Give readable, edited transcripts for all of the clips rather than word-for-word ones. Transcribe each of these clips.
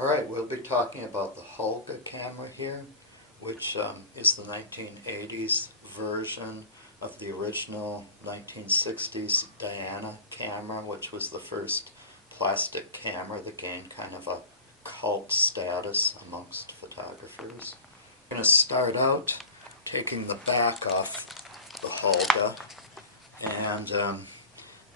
Alright, we'll be talking about the Holga camera here, which is the 1980s version of the original 1960s Diana camera, which was the first plastic camera that gained kind of a cult status amongst photographers. I'm going to start out taking the back off the Holga, and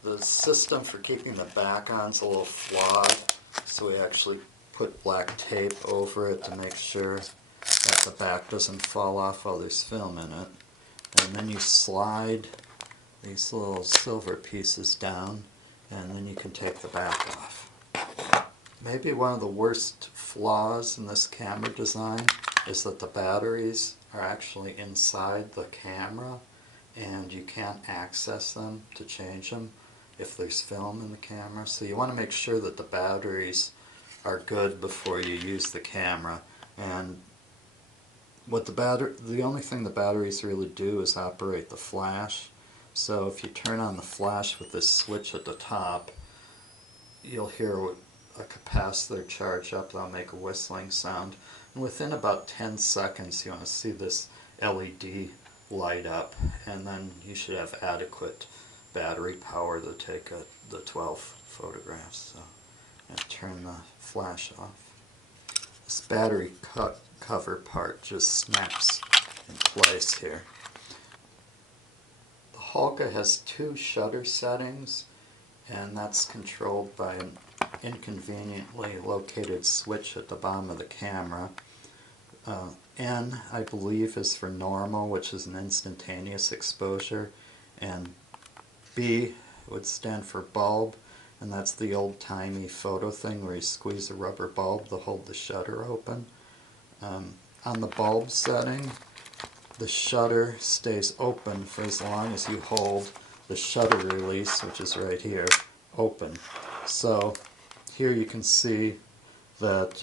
the system for keeping the back on is a little flawed, so we actually put black tape over it to make sure that the back doesn't fall off while there's film in it. And then you slide these little silver pieces down, and then you can take the back off. Maybe one of the worst flaws in this camera design is that the batteries are actually inside the camera, and you can't access them to change them if there's film in the camera. So you want to make sure that the batteries are good before you use the camera. And what the only thing the batteries really do is operate the flash. So if you turn on the flash with this switch at the top, you'll hear a capacitor charge up. That'll make a whistling sound. And within about 10 seconds you want to see this LED light up, and then you should have adequate battery power to take the 12 photographs. So and turn the flash off. This battery cover part just snaps in place here. The Holga has two shutter settings, and that's controlled by an inconveniently located switch at the bottom of the camera. N, I believe, is for normal, which is an instantaneous exposure, and B would stand for bulb, and that's the old-timey photo thing where you squeeze a rubber bulb to hold the shutter open. On the bulb setting, the shutter stays open for as long as you hold the shutter release, which is right here, open. So here you can see that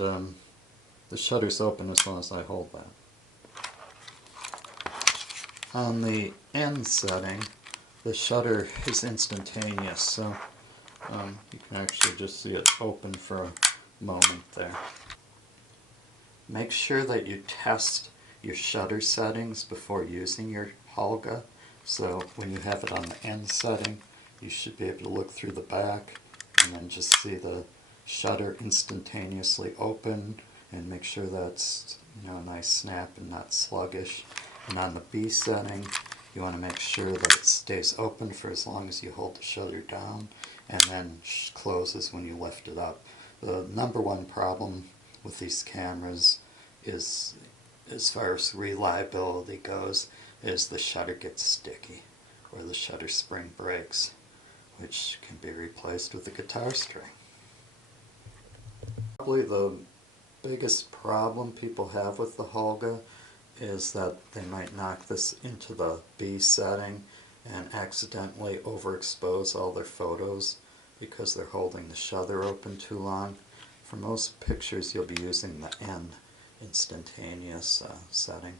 the shutter's open as long as I hold that. On the N setting, the shutter is instantaneous, so you can actually just see it open for a moment there. Make sure that you test your shutter settings before using your Holga. So when you have it on the N setting, you should be able to look through the back and then just see the shutter instantaneously open, and make sure that's a nice snap and not sluggish. And on the B setting, you want to make sure that it stays open for as long as you hold the shutter down, and then closes when you lift it up. The number one problem with these cameras is, as far as reliability goes, is the shutter gets sticky, or the shutter spring breaks, which can be replaced with a guitar string. Probably the biggest problem people have with the Holga is that they might knock this into the B setting and accidentally overexpose all their photos because they're holding the shutter open too long. For most pictures you'll be using the N instantaneous setting.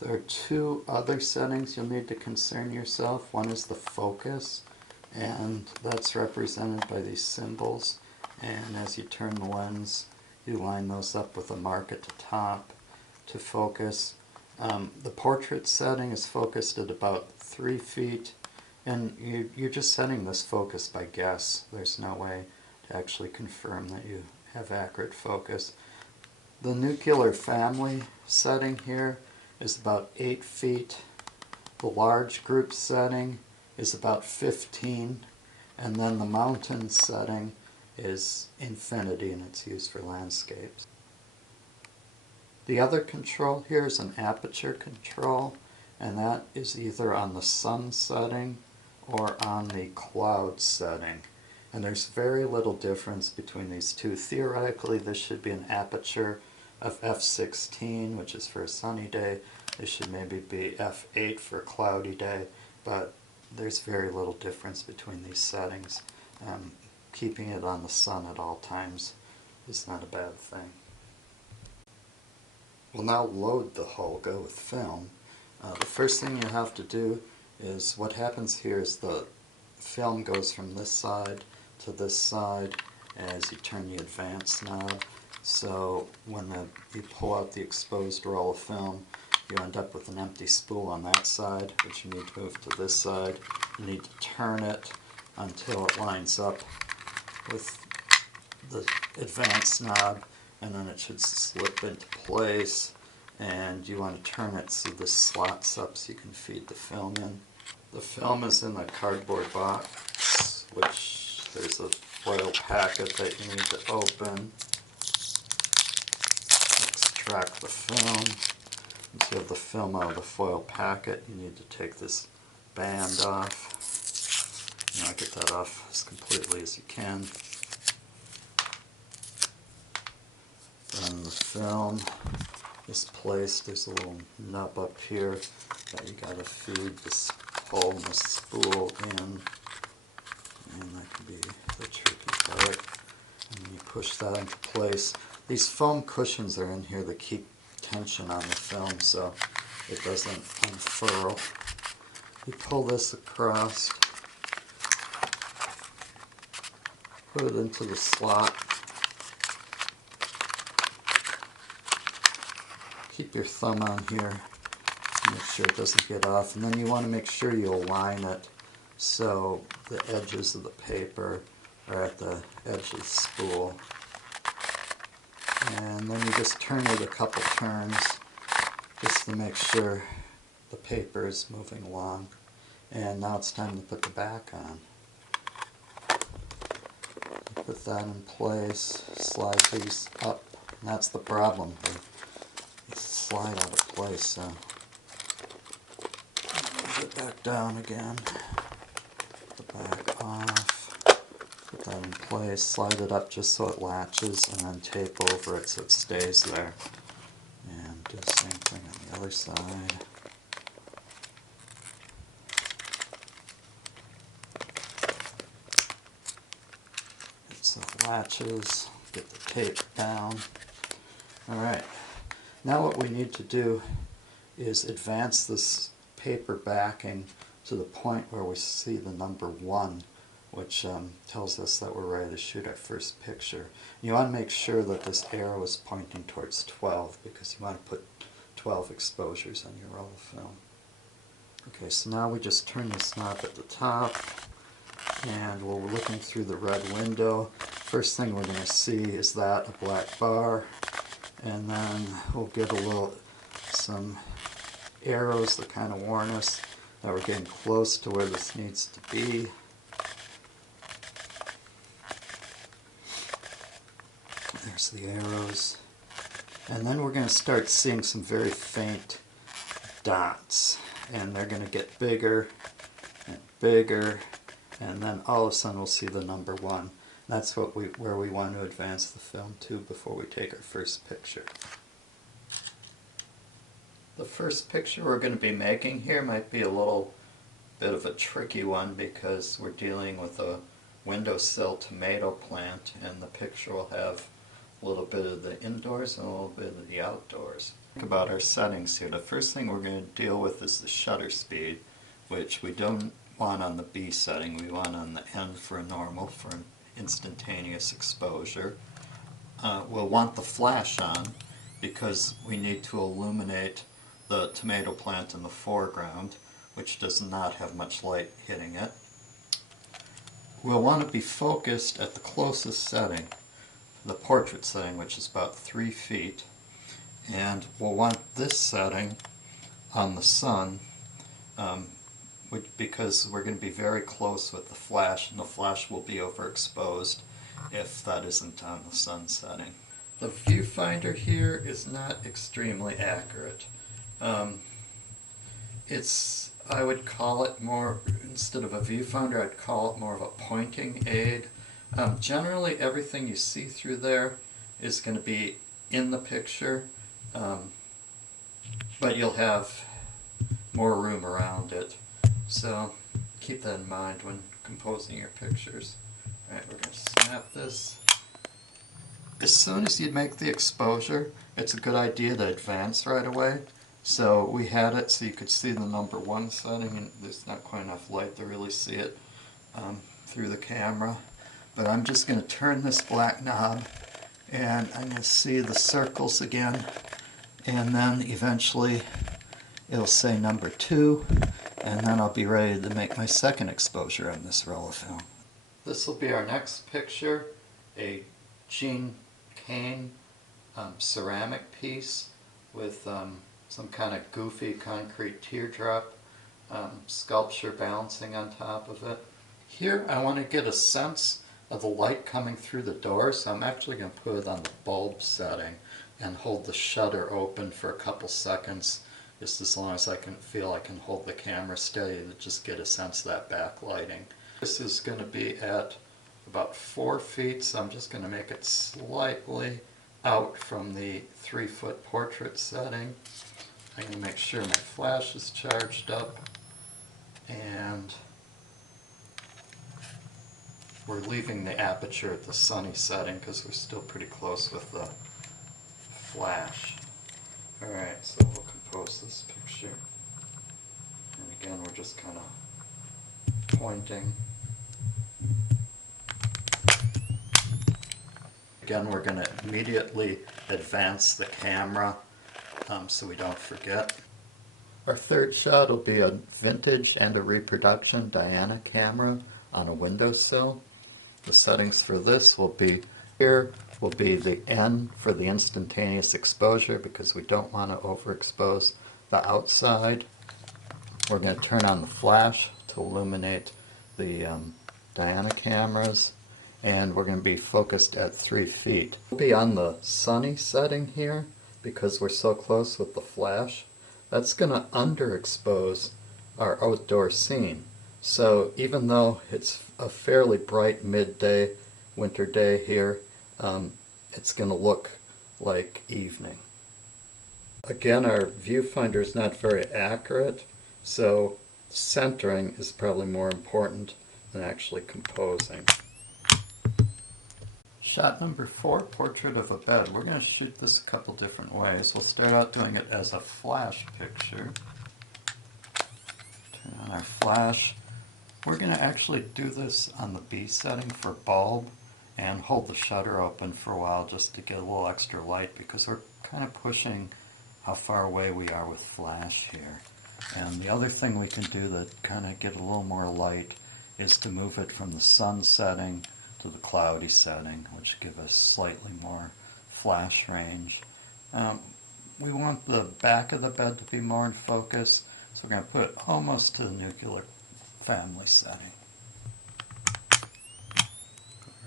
There are two other settings you'll need to concern yourself. One is the focus, and that's represented by these symbols, and as you turn the lens you line those up with a mark at the top to focus. The portrait setting is focused at about 3 feet, and you're just setting this focus by guess. There's no way to actually confirm that you have accurate focus. The nuclear family setting here is about 8 feet. The large group setting is about 15, and then the mountain setting is infinity, and it's used for landscapes. The other control here is an aperture control, and that is either on the sun setting or on the cloud setting. And there's very little difference between these two. Theoretically, this should be an aperture of f16, which is for a sunny day. This should maybe be f8 for a cloudy day, but there's very little difference between these settings. Keeping it on the sun at all times is not a bad thing. We'll now load the Holga with film. The first thing you have to do is, what happens here is the film goes from this side to this side as you turn the advance knob. So when you pull out the exposed roll of film, you end up with an empty spool on that side, which you need to move to this side. You need to turn it until it lines up with the advance knob, and then it should slip into place. And you want to turn it so this slots up so you can feed the film in. The film is in the cardboard box, which there's a foil packet that you need to open. Extract the film. Once you have the film out of the foil packet, you need to take this band off. Get that off as completely as you can. Then the film is placed. There's a little nub up here that you gotta feed this hole in the spool in. And that can be the tricky part. And you push that into place. These foam cushions are in here that keep tension on the film so it doesn't unfurl. You pull this across, put it into the slot. Keep your thumb on here, make sure it doesn't get off, and then you want to make sure you align it so the edges of the paper are at the edge of the spool. And then you just turn it a couple turns just to make sure the paper is moving along. And now it's time to put the back on. Put that in place, slide these up, and that's the problem. They slide out of place, so move it back down again, put the back off, put that in place, slide it up just so it latches, and then tape over it so it stays there. And do the same thing on the other side. So it latches, get the tape down. Alright, now what we need to do is advance this paper backing to the point where we see the number 1, which tells us that we're ready to shoot our first picture. You want to make sure that this arrow is pointing towards 12 because you want to put 12 exposures on your roll of film. Okay, so now we just turn this knob at the top, and we're looking through the red window. First thing we're going to see is that a black bar, and then we'll get some arrows that kind of warn us that we're getting close to where this needs to be. There's the arrows. And then we're going to start seeing some very faint dots, and they're going to get bigger and bigger, and then all of a sudden we'll see the number 1. That's where we want to advance the film to before we take our first picture. The first picture we're going to be making here might be a little bit of a tricky one because we're dealing with a windowsill tomato plant, and the picture will have a little bit of the indoors and a little bit of the outdoors. Think about our settings here. The first thing we're going to deal with is the shutter speed, which we don't want on the B setting. We want on the N for a normal, for an instantaneous exposure. We'll want the flash on because we need to illuminate the tomato plant in the foreground, which does not have much light hitting it. We'll want to be focused at the closest setting, the portrait setting, which is about 3 feet, and we'll want this setting on the sun because we're going to be very close with the flash, and the flash will be overexposed if that isn't on the sun setting. The viewfinder here is not extremely accurate. I would call it more, instead of a viewfinder, I'd call it more of a pointing aid. Generally everything you see through there is going to be in the picture, but you'll have more room around it. So keep that in mind when composing your pictures. Alright, we're going to snap this. As soon as you make the exposure, it's a good idea to advance right away. So we had it so you could see the number 1 setting, and there's not quite enough light to really see it through the camera. But I'm just going to turn this black knob And I'm going to see the circles again, and then eventually it'll say number 2, and then I'll be ready to make my second exposure on this roll of film. This will be our next picture, a Jean Cane ceramic piece with some kind of goofy concrete teardrop sculpture balancing on top of it. Here I want to get a sense of the light coming through the door, so I'm actually going to put it on the bulb setting and hold the shutter open for a couple seconds, just as long as I can feel I can hold the camera steady to just get a sense of that backlighting. This is going to be at about 4 feet, so I'm just going to make it slightly out from the 3-foot portrait setting. I'm going to make sure my flash is charged up, and we're leaving the aperture at the sunny setting because we're still pretty close with the flash. Alright, so we'll compose this picture. And again, we're just kind of pointing. Again, we're going to immediately advance the camera so we don't forget. Our third shot will be a vintage and a reproduction Diana camera on a windowsill. The settings for this will be, here will be the N for the instantaneous exposure because we don't want to overexpose the outside. We're going to turn on the flash to illuminate the Diana cameras, and we're going to be focused at 3 feet. We'll be on the sunny setting here because we're so close with the flash. That's going to underexpose our outdoor scene. So even though it's a fairly bright midday winter day here, it's going to look like evening. Again, our viewfinder is not very accurate, so centering is probably more important than actually composing. Shot number 4, portrait of a bed. We're going to shoot this a couple different ways. We'll start out doing it as a flash picture. Turn on our flash. We're going to actually do this on the B setting for bulb and hold the shutter open for a while just to get a little extra light because we're kind of pushing how far away we are with flash here. And the other thing we can do to kind of get a little more light is to move it from the sun setting to the cloudy setting, which give us slightly more flash range. We want the back of the bed to be more in focus, so we're going to put it almost to the nuclear family setting.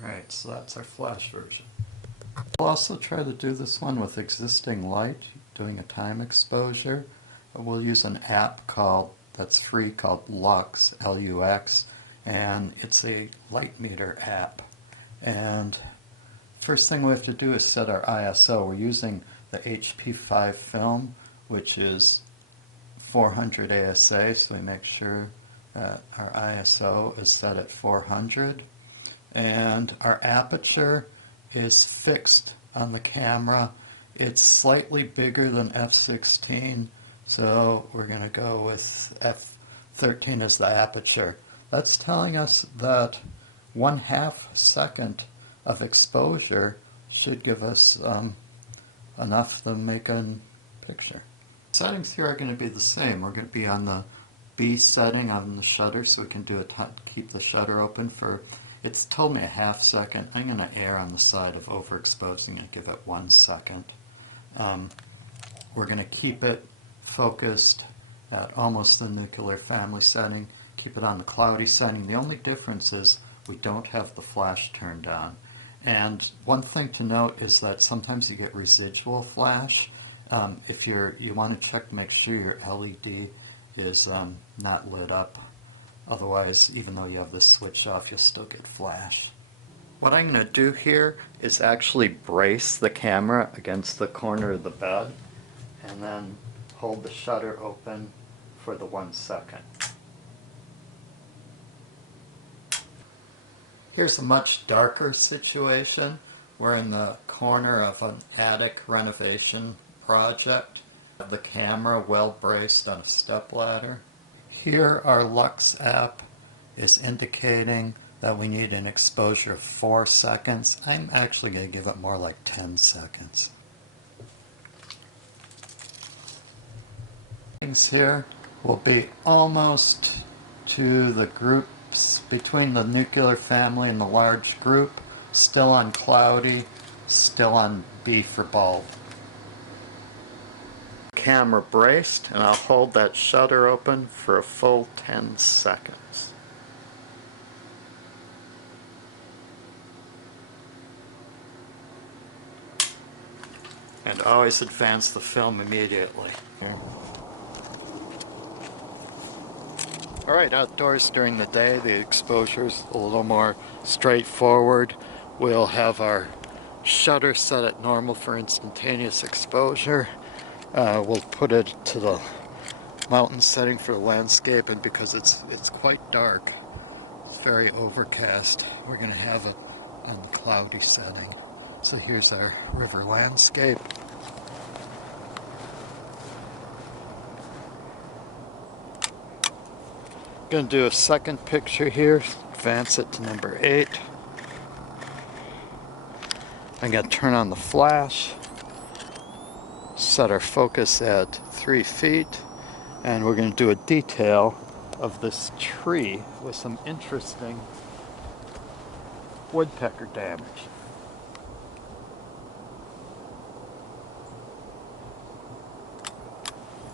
Alright, so that's our flash version. We'll also try to do this one with existing light, doing a time exposure. We'll use an app that's free called Lux, L-U-X, and it's a light meter app. And first thing we have to do is set our ISO. We're using the HP5 film, which is 400 ASA, so we make sure that our ISO is set at 400. And our aperture is fixed on the camera. It's slightly bigger than f/16, so we're going to go with f/13 as the aperture. That's telling us that 1/2 second of exposure should give us enough to make a picture. Settings here are going to be the same. We're going to be on the B setting on the shutter, so we can do keep the shutter open for, it's told me a 1/2 second. I'm going to err on the side of overexposing and give it 1 second. We're going to keep it focused at almost the nuclear family setting, keep it on the cloudy setting. The only difference is we don't have the flash turned on. And one thing to note is that sometimes you get residual flash. If you want to check to make sure your LED is not lit up. Otherwise, even though you have this switch off, you'll still get flash. What I'm going to do here is actually brace the camera against the corner of the bed and then hold the shutter open for the 1 second. Here's a much darker situation. We're in the corner of an attic renovation project. The camera well braced on a stepladder. Here our Lux app is indicating that we need an exposure of 4 seconds. I'm actually going to give it more like 10 seconds. Things here will be almost to the groups between the nuclear family and the large group. Still on cloudy, still on B for bulb. Camera braced, and I'll hold that shutter open for a full 10 seconds. And always advance the film immediately. Alright, outdoors during the day, the exposure's a little more straightforward. We'll have our shutter set at normal for instantaneous exposure. We'll put it to the mountain setting for the landscape, and because it's quite dark, it's very overcast, we're going to have it on the cloudy setting. So here's our river landscape. Going to do a second picture here, advance it to number 8. I'm going to turn on the flash, set our focus at 3 feet, and we're going to do a detail of this tree with some interesting woodpecker damage.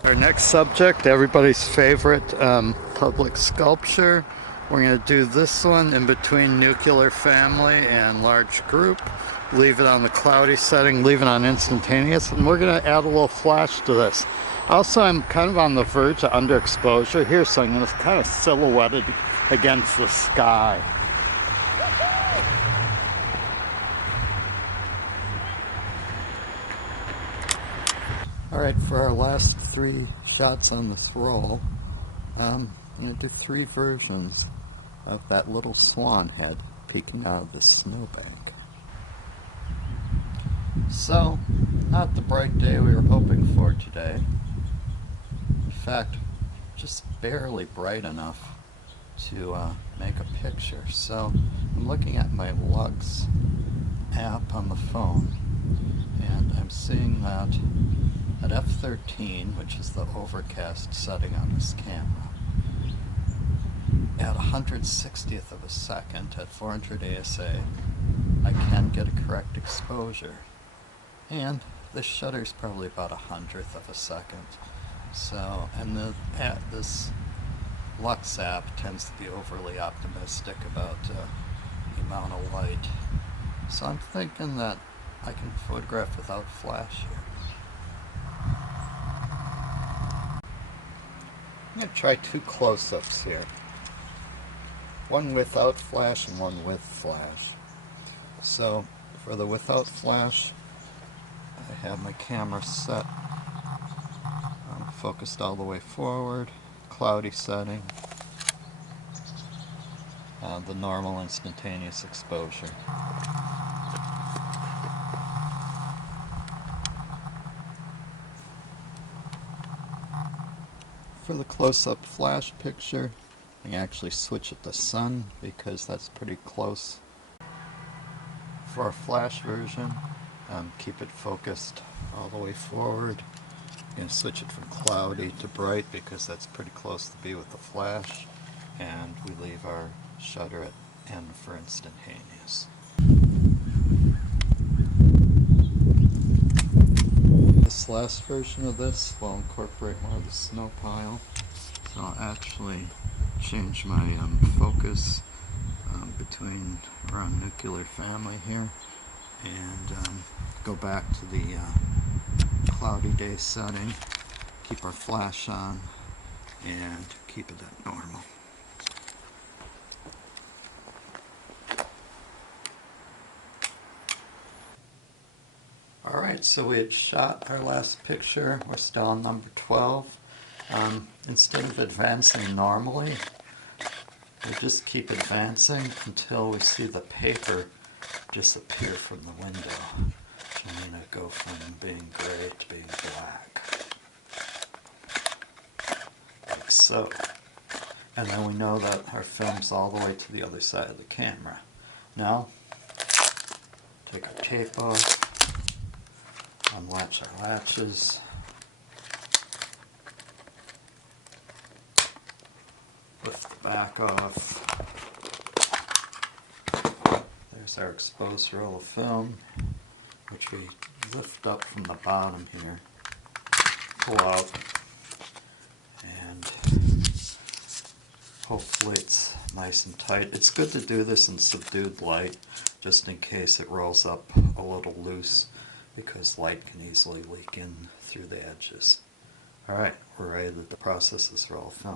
Our next subject, everybody's favorite public sculpture. We're going to do this one in between nuclear family and large group. Leave it on the cloudy setting, leave it on instantaneous, and we're going to add a little flash to this. Also, I'm kind of on the verge of underexposure here, so I'm going to kind of silhouette it against the sky. Alright, for our last 3 shots on this roll, I'm going to do 3 versions of that little swan head peeking out of the snowbank. So, not the bright day we were hoping for today. In fact, just barely bright enough to make a picture. So, I'm looking at my Lugs app on the phone, and I'm seeing that at f13, which is the overcast setting on this camera, at 160th of a second at 400 ASA, I can get a correct exposure. And this shutter's probably about 100th of a second. So, and this Lux app tends to be overly optimistic about the amount of light. So I'm thinking that I can photograph without flash here. I'm going to try 2 close-ups here. One without flash and one with flash. So for the without flash, I have my camera set, focused all the way forward, cloudy setting, the normal instantaneous exposure. For the close-up flash picture, I can actually switch it to sun because that's pretty close. For our flash version, keep it focused all the way forward. And switch it from cloudy to bright because that's pretty close to be with the flash. And we leave our shutter at N for instantaneous. This last version of this will incorporate more of the snow pile. So I'll actually change my focus between around nuclear family here and go back to the cloudy day setting, keep our flash on, and keep it at normal. Alright, so we had shot our last picture. We're still on number 12. Instead of advancing normally, we just keep advancing until we see the paper disappear from the window. I'm going to go from being gray to being black. Like so. And then we know that our film's all the way to the other side of the camera. Now, take our tape off, unlatch our latches, lift the back off. There's our exposed roll of film, which we lift up from the bottom here, pull out, and hopefully it's nice and tight. It's good to do this in subdued light, just in case it rolls up a little loose, because light can easily leak in through the edges. Alright, we're ready to process this roll of film.